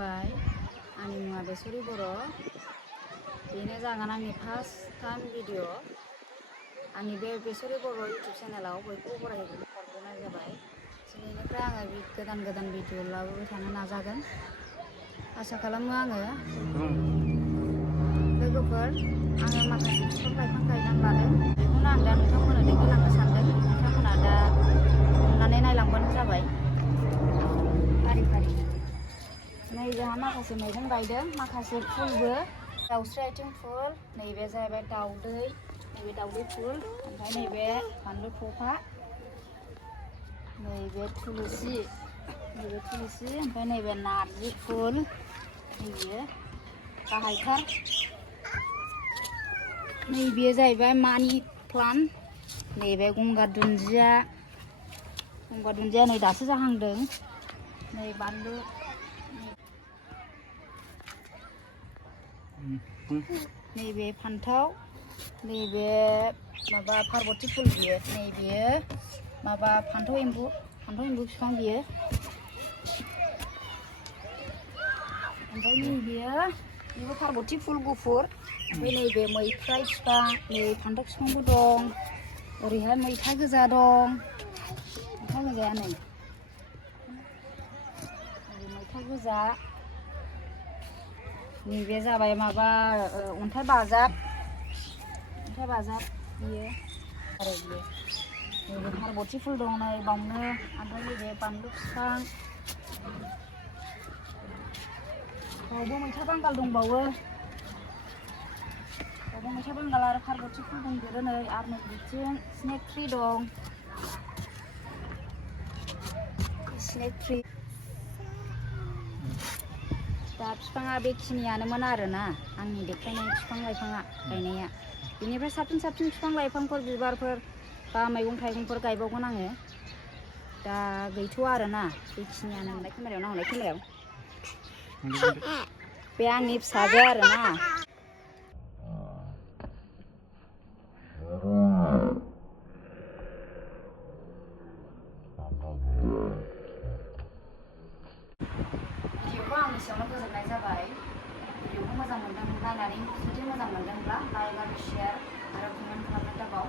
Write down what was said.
खुलुमबाय आंनि मुङा बेसरि बर' बेनो जागोन आंनि फार्स्ट टाइम भिडिअ आंनि बे बेसरि बर' इउटुब चेनेलाव बयखौबो हरग्रोनाय जाबाय दिनैनिफ्राय आङो गोदान भिडिअ लाबोबाय थानो नाजागोन आसा खालामो आङो लोगोफोर आङो माखासे बिफां लाइफां गायनानै लादों बेखौनो आं दा नोंथांमोननो देखायलांनो सानदों नोंथांमोना दा अननानै नायलांबानो जाबाय फारि फारि नै जोंहा माखासे मैगं गायदों माखासे फुलबो दाउस्रि आथिं फुल नैबे जाहैबाय दाउदै नैबे दाउदै फुल ओमफ्राय नैबे बानलु थफा नैबे थुलुसि ओमफ्राय नैबे नारजि फुल नैबे गाहायथार नैबे जाहैबाय मानि प्लान्ट नैबे गंगार दुन्दिया नै दासो जाहांदों नै बानलु नैबे फान्थाव नैबे माबा पार्बती फुल बियो नैबे माबा फान्थाव एम्बु बिफां बियो ओमफ्राय नैबेयो पार्बती फुल गुफुर ओमफ्राय नैबे मैफ्राय बिफां नै फान्थाव बिफांबो दं ओरैहाय मैथा गोजा दं मैथा गोजाया नै मैथा गोजा नैबे जाबाय माबा अन्थाइ बाजाब बियो आरो बियो नैबे पार्बती फुल दं नै बावनो ओमफ्राय नैबे बानलु बिफां बावबो मैथा बांगाल दंबावो आरो पार्बती फुल दंदेरो नै आरो नै बिथिं स्नेक ट्रि दं दा बिफाङा बेखिनियानोमोन आरोना आंनि देखायनाय बिफां लाइफाङा गायनाया बेनिफ्राय साबसिन बिफां लाइफांफोर बिबारफोर बा मैगं थाइगंफोर गायबावगोन आङो दा गैथ'आ आरोना बेखिनियानो केमेरायाव बे आंनि फिसाजो आरोना भिडिअखौ आं एसेयावनो फोजोबनाय जाबाय भिडिअखौ मोजां मोनदों नायनानै जुदि मोजां मोनदोंब्ला लाइक आरो शेयार आरो कमेन्ट खालामनो दाबाव